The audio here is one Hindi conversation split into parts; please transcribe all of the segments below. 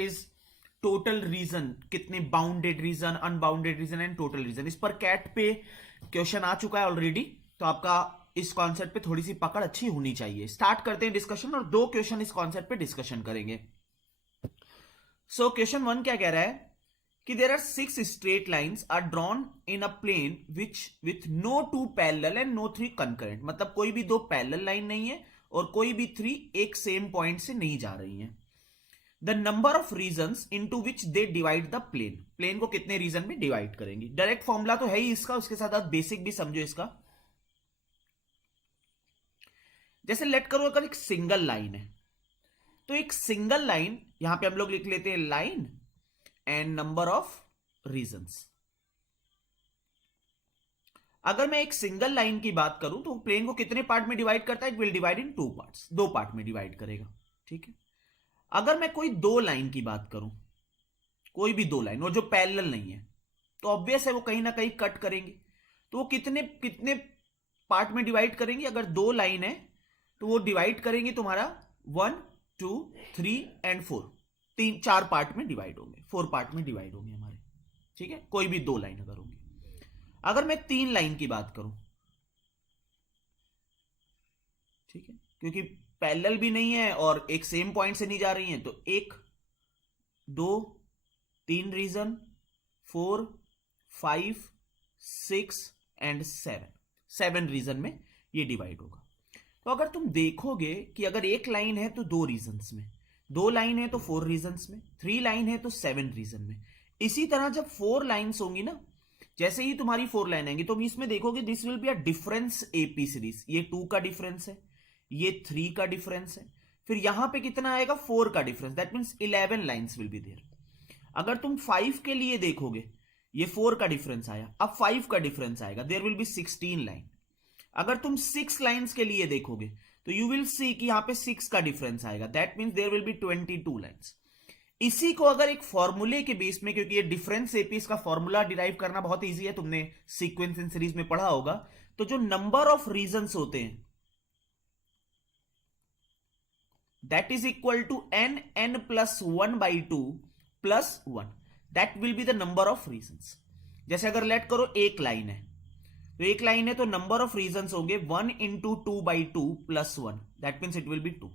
इज टोटल रीजन, कितने bounded region, unbounded region and total region. इस पर कैट पे क्वेश्चन आ चुका है ऑलरेडी, तो आपका इस कॉन्सेप्ट पे थोड़ी सी पकड़ अच्छी होनी चाहिए। स्टार्ट करते हैं डिस्कशन, और 2 क्वेश्चन इस कॉन्सेप्ट पे डिस्कशन करेंगे। सो क्वेश्चन 1 क्या कह रहा है कि there are 6 straight lines are drawn in a plane which with no 2 parallel and no 3 concurrent. मतलब कोई भी 2 पैरेलल लाइन नहीं है और कोई भी 3 एक सेम पॉइंट से नहीं जा रही है। The number of regions into which they divide the plane, plane को कितने रीजन में डिवाइड करेंगे। डायरेक्ट फॉर्मूला तो है ही इसका, उसके साथ आप बेसिक भी समझो इसका। जैसे लेट करो अगर एक सिंगल लाइन है, तो एक सिंगल लाइन यहां पे हम लोग लिख लेते हैं line and number of regions. अगर मैं एक सिंगल लाइन की बात करूं तो प्लेन को कितने पार्ट में डिवाइड करता है, it will divide in 2 parts, 2 part में डिवाइड करेगा। ठीक है, अगर मैं कोई 2 लाइन की बात करूं, कोई भी 2 लाइन और जो पैरेलल नहीं है, तो ऑब्वियस है वो कहीं ना कहीं कट करेंगे। तो वो कितने कितने पार्ट में डिवाइड करेंगे। अगर 2 लाइन है तो वो डिवाइड करेंगे तुम्हारा 1 2 3 एंड 4, 4 पार्ट में डिवाइड होंगे, 4 पार्ट में डिवाइड होंगे हमारे। ठीक है, कोई भी 2 लाइन अगर होंगी। अगर मैं 3 लाइन की बात करूं, ठीक है, क्योंकि पैरेलल भी नहीं है और एक सेम पॉइंट से नहीं जा रही है, तो 1 2 3 रीजन, 4 5 6 एंड 7 रीजन में ये डिवाइड होगा। तो अगर तुम देखोगे कि अगर एक लाइन है तो 2 रीजन्स में, 2 लाइन है तो 4 रीजन्स में, 3 लाइन है तो 7 रीजन में। इसी तरह जब 4 लाइन्स होंगी ना, जैसे ही तुम्हारी 4 लाइन आएंगी तो इसमें देखोगे this will be a difference AP series. ये 2 का डिफरेंस है, ये 3 का डिफरेंस है, फिर यहां पे कितना आएगा 4 का difference, that means 11 lines will be there. अगर तुम 5 के लिए देखोगे, ये 4 का डिफरेंस आया, अब 5 का डिफरेंस आएगा, देयर विल बी 16 लाइन। अगर तुम 6 लाइन्स के लिए देखोगे तो यू विल सी कि यहां पे 6 का डिफरेंस आएगा, that means there will be 22 lines. इसी को अगर एक फॉर्मूले के बेस में, क्योंकि ये डिफरेंस एपीस का फॉर्मूला डिराइव करना बहुत इजी है, तुमने सीक्वेंस इन सीरीज में पढ़ा होगा, तो जो नंबर ऑफ रीजन्स होते हैं that is equal to n plus 1/2 plus 1, that will be the number of regions. जैसे अगर लेट करो एक लाइन है, तो एक लाइन है तो नंबर ऑफ रीजन्स होंगे 1 into 2/2 plus 1, that means it will be 2।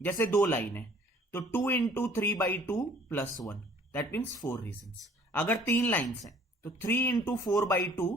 जैसे 2 लाइन है तो 2 into 3/2 plus 1, that means 4 regions. अगर 3 लाइन्स हैं तो 3 into 4/2,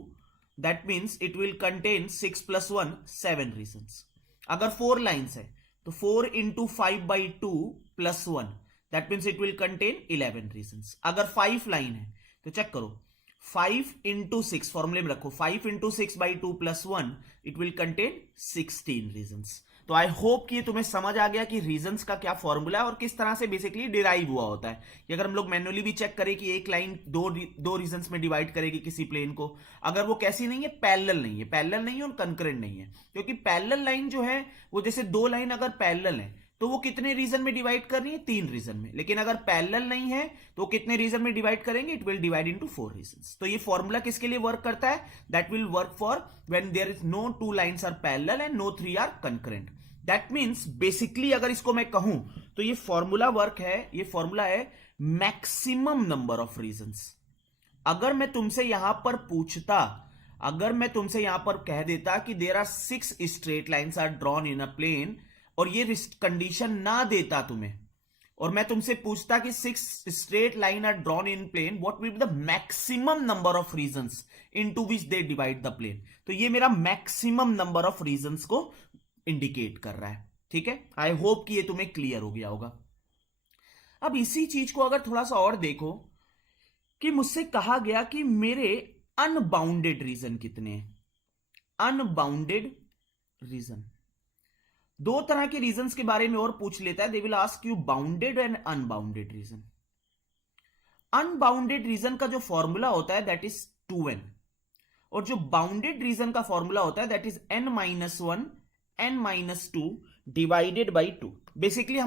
that means it will contain 6 plus 1 7 regions. अगर 4 लाइन्स है तो 4 into 5/2 plus 1, that means it will contain 11 regions. अगर 5 लाइन है तो चेक करो 5 इंटू 6, फॉर्मूले में रखो 5 into 6/2 plus 1, it will contain 16 regions. तो आई होप कि तुम्हें समझ आ गया कि रीजन्स का क्या फॉर्मूला है और किस तरह से बेसिकली डिराइव हुआ होता है। कि अगर हम लोग मैन्युअली भी चेक करें कि एक लाइन दो रीजन्स में डिवाइड करेगी किसी प्लेन को, अगर वो कैसी नहीं है, पैरेलल नहीं है, पैरेलल नहीं है और कंकरेंट नहीं है, क्योंकि पैरेलल लाइन जो है वो जैसे 2 लाइन अगर पैरेलल है तो वो कितने रीजन में डिवाइड कर रही है, 3 रीजन में। लेकिन अगर पैरेलल नहीं है तो कितने रीजन में डिवाइड करेंगे, it will divide into 4 regions. तो ये फॉर्मूला किसके लिए वर्क करता है, that will work for when there is no 2 lines are parallel and no 3 are concurrent. That means basically अगर इसको मैं कहूं तो ये फॉर्मूला वर्क है, ये फॉर्मूला है मैक्सिमम नंबर ऑफ रीजन्स। अगर मैं तुमसे यहां पर पूछता, अगर मैं तुमसे यहां पर कह देता कि there are 6 straight lines are drawn in a plane, और ये कंडीशन ना देता तुम्हें, और मैं तुमसे पूछता कि 6 straight line are drawn in plane, what will be the maximum number of regions into which they divide the plane, तो ये मेरा मैक्सिमम नंबर ऑफ रीजन्स को इंडिकेट कर रहा है। ठीक है, आई होप कि ये तुम्हें क्लियर हो गया होगा। अब इसी चीज को अगर थोड़ा सा और देखो कि मुझसे कहा गया कि मेरे अनबाउंडेड रीजन कितने हैं। अनबाउंडेड रीजन, 2 तरह के रीजन्स के बारे में और पूछ लेता है, they will ask you bounded and unbounded region. Unbounded region का जो फॉर्मूला होता है दैट इज 2n, और जो बाउंडेड रीजन का फॉर्मूला होता है that is n-1 n-2 divided by 2। Basically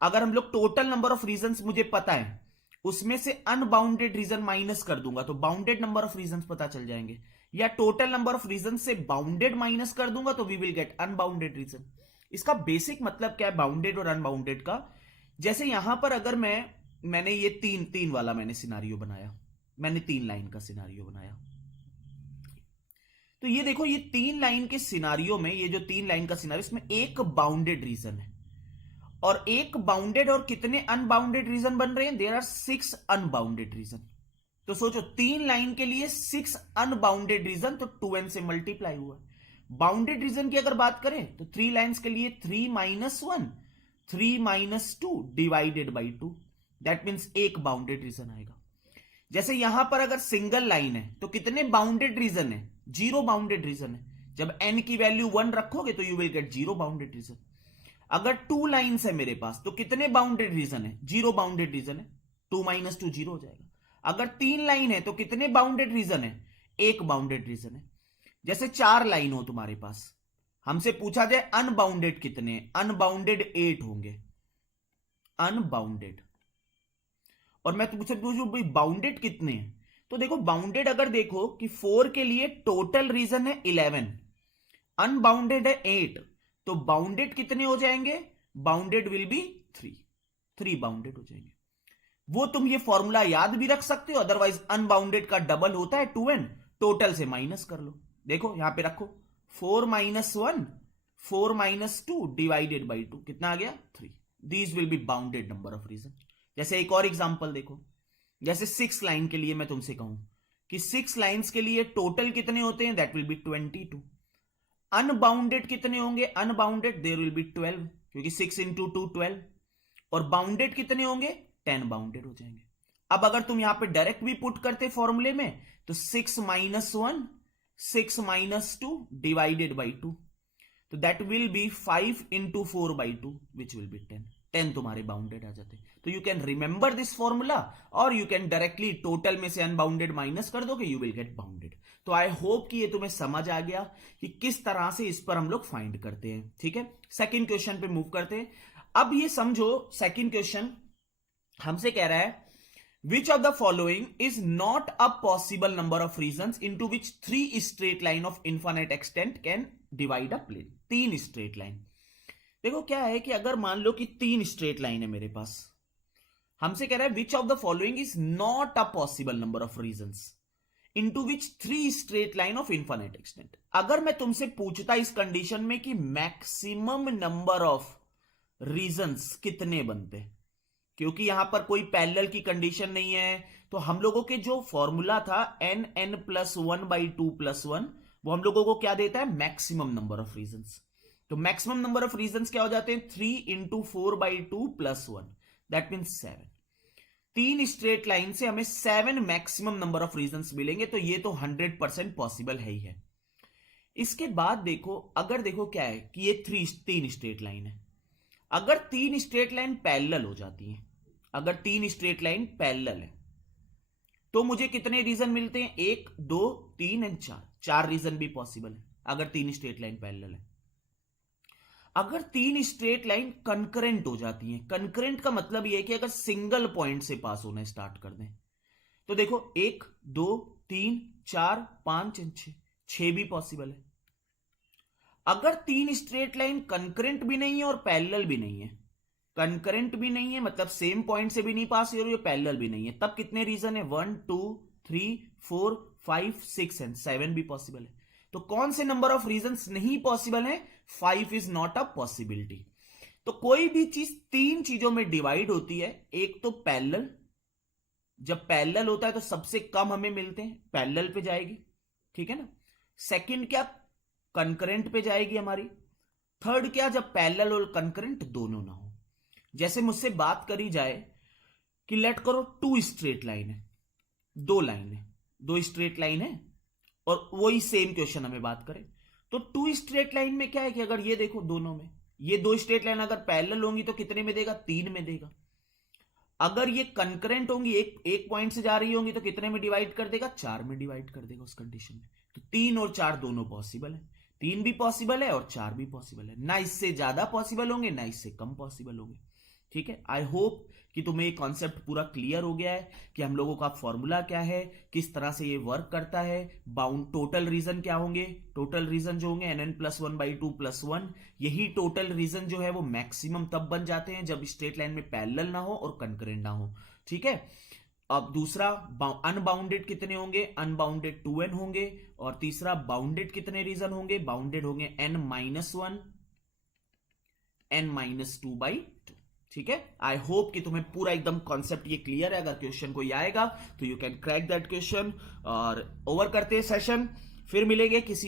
अगर हम लोग टोटल नंबर ऑफ रीजन्स मुझे पता है, उसमें से अनबाउंडेड रीजन माइनस कर दूंगा तो बाउंडेड नंबर ऑफ रीजन्स पता चल जाएंगे, या टोटल नंबर ऑफ रीजन से बाउंडेड माइनस कर दूंगा तो we will get unbounded region. इसका बेसिक मतलब क्या है बाउंडेड और अनबाउंडेड का। जैसे यहां पर अगर मैं मैंने ये तीन वाला मैंने सिनारियो बनाया, मैंने 3 लाइन का सिनारियो बनाया। तो ये देखो, ये 3 लाइन के सिनारियो में, ये जो 3 लाइन का सिनारियो, इसमें एक बाउंडेड रीजन है और एक बाउंडेड, और कितने अनबाउंडेड रीजन बन रहे हैं? There are 6 unbounded region. तो सोचो 3 लाइन के लिए 6 अनबाउंडेड रीजन, तो 2n से मल्टीप्लाई हुआ। बाउंडेड रीजन की अगर बात करें तो 3 लाइन्स के लिए 3 minus 1, 3 minus 2 divided by 2, that means एक बाउंडेड रीजन आएगा। जैसे यहां पर अगर सिंगल लाइन है तो कितने बाउंडेड रीजन है? 0 बाउंडेड रीजन है। जब n की वैल्यू 1 रखोगे तो you will get 0 bounded reason. अगर 2 लाइन्स है मेरे पास तो कितने बाउंडेड रीजन है? 0 बाउंडेड रीजन है। 2 माइनस 2 0 हो जाएगा। अगर 3 लाइन है तो कितने बाउंडेड रीजन है? एक बाउंडेड रीजन है। जैसे 4 लाइन हो तुम्हारे पास, हमसे पूछा जाए अनबाउंडेड कितने? अनबाउंडेड 8 होंगे, अनबाउंडेड। और मैं तुमसे पूछूं भाई बाउंडेड कितने हैं, तो देखो बाउंडेड अगर देखो कि 4 के लिए टोटल रीजन है 11, अनबाउंडेड है 8, तो बाउंडेड कितने हो जाएंगे? बाउंडेड विल बी 3 बाउंडेड हो जाएंगे। वो तुम ये फॉर्मूला याद भी रख सकते हो, अदरवाइज अनबाउंडेड का डबल होता है 2n, टोटल से माइनस कर लो। देखो यहां पे रखो 4 माइनस 1, 4 माइनस 2 डिवाइडेड बाई 2, कितना आ गया? 3। These will be bounded number of region. जैसे एक और एग्जांपल देखो, जैसे 6 लाइन के लिए मैं तुमसे कहूं कि 6 लाइंस के लिए टोटल कितने होते हैं? That will be 22। अनबाउंडेड कितने होंगे? अनबाउंडेड देयर विल बी 12, क्योंकि 6 इंटू 2 12। और बाउंडेड कितने होंगे? 10 बाउंडेड हो जाएंगे। अब अगर तुम यहां पे डायरेक्ट भी पुट करते फॉर्मूले में तो 6 माइनस 1, 6 माइनस 2 डिवाइडेड बाई 2, तो that will B 5 into 4 by 2 which will be 10। 10 तुम्हारे बाउंडेड आ जाते। तो you can remember this formula, और यू कैन डायरेक्टली टोटल में से अनबाउंडेड माइनस कर दोगे, यू विल गेट बाउंडेड। तो आई होप कि ये तुम्हें समझ आ गया कि किस तरह से इस पर हम लोग फाइंड करते हैं। ठीक है, सेकंड क्वेश्चन पे मूव करते हैं। अब ये समझो, सेकंड क्वेश्चन हमसे कह रहा है which of the following is not a possible number of reasons into which 3 straight line of infinite extent can divide a plane। 3 straight line. देखो क्या है कि अगर मान लो कि 3 स्ट्रेट लाइन है मेरे पास, हमसे कह रहा है which of the following is not a possible number of reasons into which 3 straight line of infinite extent। अगर मैं तुमसे पूछता इस कंडीशन में कि मैक्सिमम नंबर ऑफ रीजंस कितने बनते, क्योंकि यहां पर कोई पैरेलल की कंडीशन नहीं है, तो हम लोगों के जो फॉर्मूला था n प्लस 1 बाई 2 प्लस 1, वो हम लोगों को क्या देता है? Maximum number of reasons. तो मैक्सिमम नंबर ऑफ रीजंस क्या हो जाते हैं? 3 into 4 by 2 plus 1, that means 7। 3 straight line से हमें 7 मैक्सिमम नंबर ऑफ रीजंस मिलेंगे, तो ये तो 100% पॉसिबल है ही है। इसके बाद देखो, अगर देखो क्या है कि ये 3 स्ट्रेट लाइन है, अगर 3 स्ट्रेट लाइन पैरेलल हो जाती है, अगर 3 स्ट्रेट लाइन पैरेलल है तो मुझे कितने रीजन मिलते हैं? 1 2 3 एंड 4 रीजन भी पॉसिबल है अगर 3 स्ट्रेट लाइन पैरेलल है। अगर 3 स्ट्रेट लाइन कंकरेंट हो जाती है, कंकरेंट का मतलब यह है कि अगर सिंगल पॉइंट से पास होना स्टार्ट कर दें, तो देखो 1 2 3 4 5 एंड 6 भी पॉसिबल है। अगर 3 स्ट्रेट लाइन कंकरेंट भी नहीं है और पैरेलल भी नहीं है, कंकरेंट भी नहीं है मतलब सेम पॉइंट से भी नहीं पास हो रही है, पैरेलल भी नहीं है, तब कितने रीजन है? 1 2 3 4 5 6 एंड 7 भी पॉसिबल है। तो कौन से नंबर ऑफ रीजंस नहीं पॉसिबल है? 5 इज नॉट अ पॉसिबिलिटी। तो कोई भी चीज 3 चीजों में डिवाइड होती है। एक तो पैरेलल, जब पैरेलल होता है तो सबसे कम हमें मिलते हैं, पैरेलल पे जाएगी, ठीक है ना। सेकंड क्या? कंकरेंट पे जाएगी हमारी। थर्ड क्या? जब पैरेलल और कंकरेंट दोनों ना हो। जैसे मुझसे बात करी जाए कि लेट करो 2 स्ट्रेट लाइन है, 2 लाइन है, 2 स्ट्रेट लाइन है, और वही सेम क्वेश्चन हमें बात करें तो 2 स्ट्रेट लाइन में क्या है कि अगर ये देखो दोनों में, ये 2 स्ट्रेट लाइन अगर पैरेलल होंगी तो कितने में देगा? 3 में देगा। अगर ये कंकरेंट होंगी, एक पॉइंट से जा रही होंगी, तो कितने में डिवाइड कर देगा? 4 में डिवाइड कर देगा उस कंडीशन में। तो 3 और 4 दोनों पॉसिबल है, 3 भी पॉसिबल है और 4 भी पॉसिबल है। ना इससे ज्यादा पॉसिबल होंगे ना इससे कम पॉसिबल होंगे। ठीक है, आई होप कि तुम्हें ये कॉन्सेप्ट पूरा क्लियर हो गया है कि हम लोगों का फॉर्मूला क्या है, किस तरह से ये वर्क करता है, बाउंड टोटल रीजन क्या होंगे। टोटल रीजन जो होंगे nn प्लस 1 बाई 2 प्लस 1, यही टोटल रीजन जो है वो मैक्सिमम तब बन जाते हैं जब स्ट्रेट लाइन में पैरेलल ना हो और कंकरेंट ना हो। ठीक है। अब दूसरा अनबाउंडेड कितने होंगे, अनबाउंडेड 2n होंगे, और तीसरा बाउंडेड कितने रीजन होंगे, बाउंडेड होंगे n-1 n-2/2। ठीक है। आई होप कि तुम्हें पूरा एकदम कॉन्सेप्ट ये क्लियर है। अगर क्वेश्चन कोई आएगा तो you can crack that question. और ओवर करते हैं सेशन, फिर मिलेंगे किसी